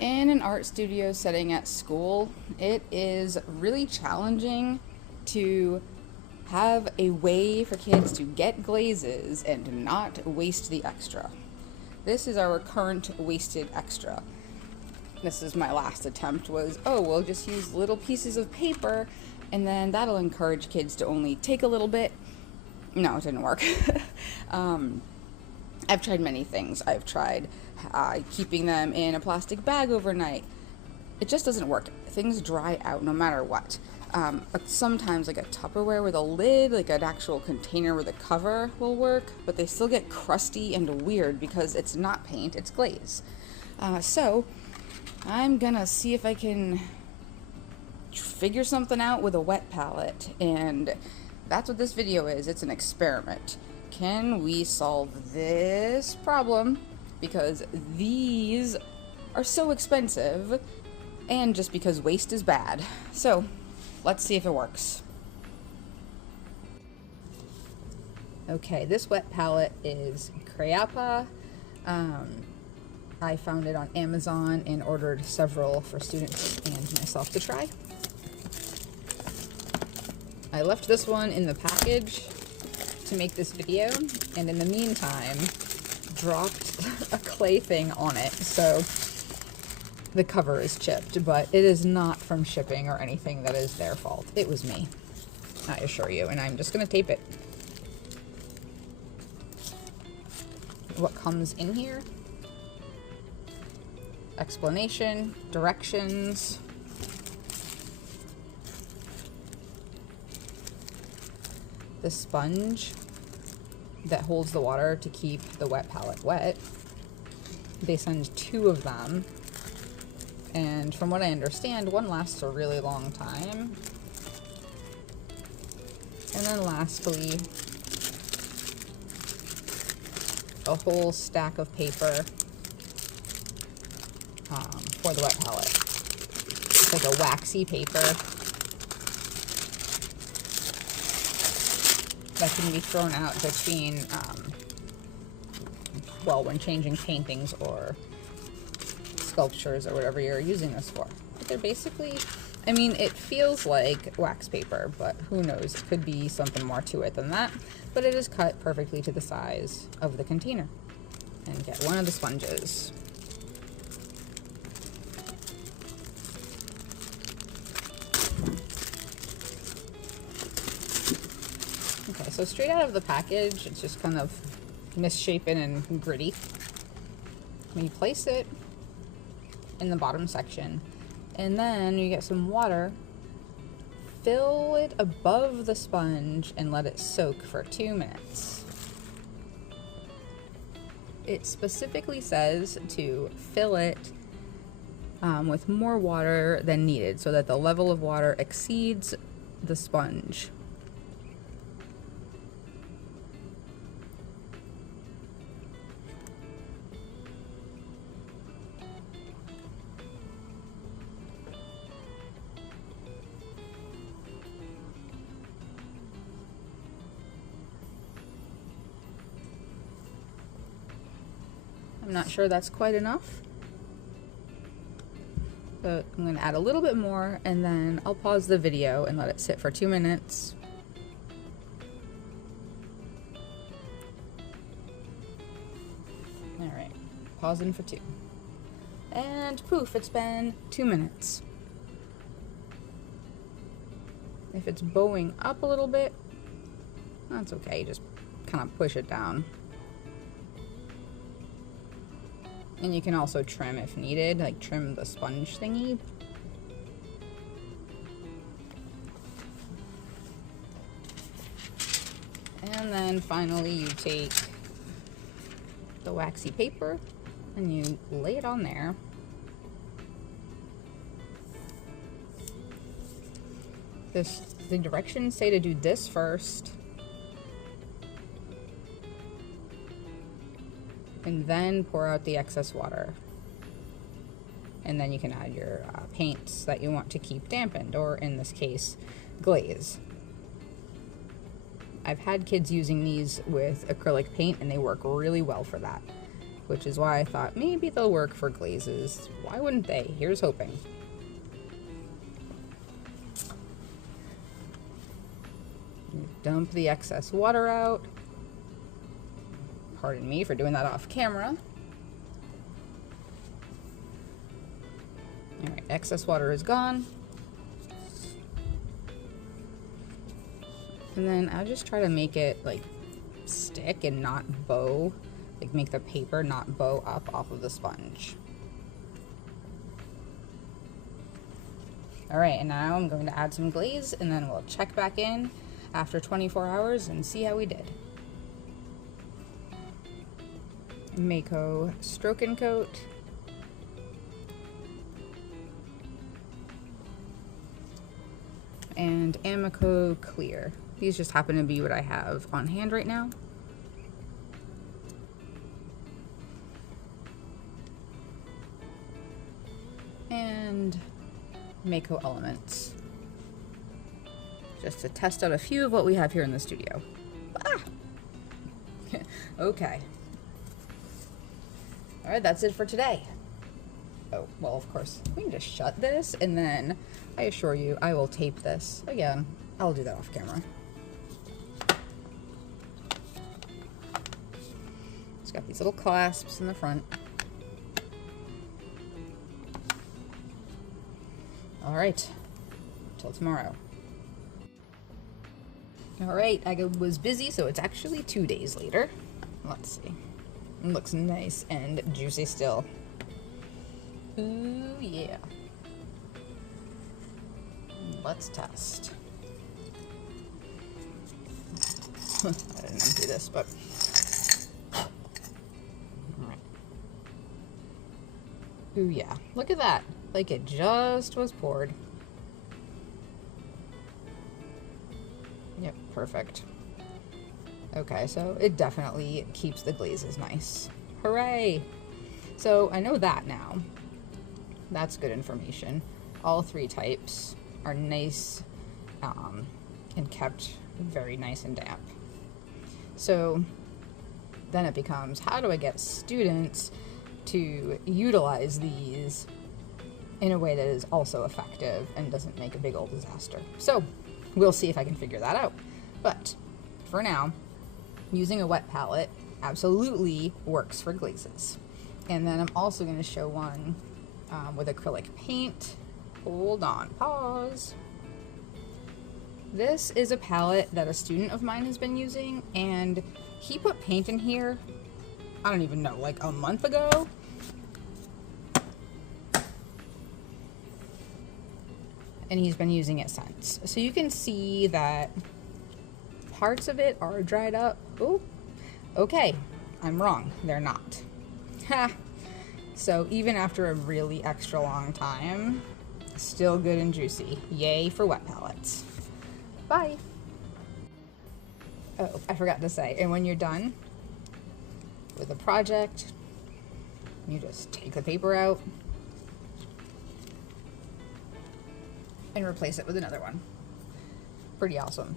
In an art studio setting at school, it is really challenging to have a way for kids to get glazes and not waste the extra. This is our current wasted extra. This is my last attempt was, oh, we'll just use little pieces of paper and then that'll encourage kids to only take a little bit. No, it didn't work. I've tried many things. I've tried keeping them in a plastic bag overnight. It just doesn't work. Things dry out no matter what. Sometimes like a Tupperware with a lid, like an actual container with a cover will work, but they still get crusty and weird because it's not paint, it's glaze. So I'm gonna see if I can figure something out with a wet palette, and that's what this video is. It's an experiment. Can we solve this problem? Because these are so expensive, and just because waste is bad. So let's see if it works. Okay, this wet palette is Crayapa. I found it on Amazon and ordered several for students and myself to try. I left this one in the package to make this video, and in the meantime dropped a clay thing on it, so the cover is chipped, but it is not from shipping or anything. That is their fault. It was me, I assure you, and I'm just gonna tape it. What comes in here: explanation, directions, the sponge that holds the water to keep the wet palette wet. They send 2 of them, and from what I understand, one lasts a really long time. And then lastly, a whole stack of paper for the wet palette. It's like a waxy paper that can be thrown out between, well, when changing paintings or sculptures or whatever you're using this for. But they're basically, I mean, it feels like wax paper, but who knows? It could be something more to it than that. But it is cut perfectly to the size of the container. And get one of the sponges. Okay, so straight out of the package, it's just kind of misshapen and gritty. When you place it in the bottom section, and then you get some water, fill it above the sponge and let it soak for 2 minutes. It specifically says to fill it with more water than needed so that the level of water exceeds the sponge. I'm not sure that's quite enough, so I'm going to add a little bit more, and then I'll pause the video and let it sit for 2 minutes. Alright, pausing for 2. And poof, it's been 2 minutes. If it's bowing up a little bit, that's okay, just kind of push it down. And you can also trim if needed, like trim the sponge thingy. And then finally you take the waxy paper and you lay it on there. The directions say to do this first, and then pour out the excess water. And then you can add your paints that you want to keep dampened, or in this case, glaze. I've had kids using these with acrylic paint and they work really well for that. which is why I thought maybe they'll work for glazes. Why wouldn't they? Here's hoping. Dump the excess water out. Pardon me for doing that off camera. Alright, excess water is gone. And then I'll just try to make it like stick and not bow, like make the paper not bow up off of the sponge. Alright, and now I'm going to add some glaze and then we'll check back in after 24 hours and see how we did. Mako Stroke and Coat. And Amico Clear. These just happen to be what I have on hand right now. And Mako Elements. Just to test out a few of what we have here in the studio. Ah! Okay. Alright, that's it for today. Oh, well, of course, we can just shut this, and then I assure you I will tape this. Again, I'll do that off camera. It's got these little clasps in the front. Alright, till tomorrow. Alright, I was busy, so it's actually 2 days later. Let's see. It looks nice and juicy still. Ooh, yeah. Let's test. I didn't empty this, but... Alright. Ooh, yeah. Look at that. Like it just was poured. Yep, perfect. Okay, so it definitely keeps the glazes nice. Hooray! So I know that now. That's good information. All 3 types are nice and kept very nice and damp. So then it becomes, how do I get students to utilize these in a way that is also effective and doesn't make a big old disaster? So we'll see if I can figure that out. But for now, using a wet palette absolutely works for glazes. And then I'm also going to show one with acrylic paint. Hold on, pause. This is a palette that a student of mine has been using, and he put paint in here, I don't even know, like a month ago. And he's been using it since. So you can see that parts of it are dried up. Oh, okay, I'm wrong, they're not. Ha! So even after a really extra long time, still good and juicy. Yay for wet palettes. Bye. Oh, I forgot to say, and when you're done with a project, you just take the paper out and replace it with another one. Pretty awesome.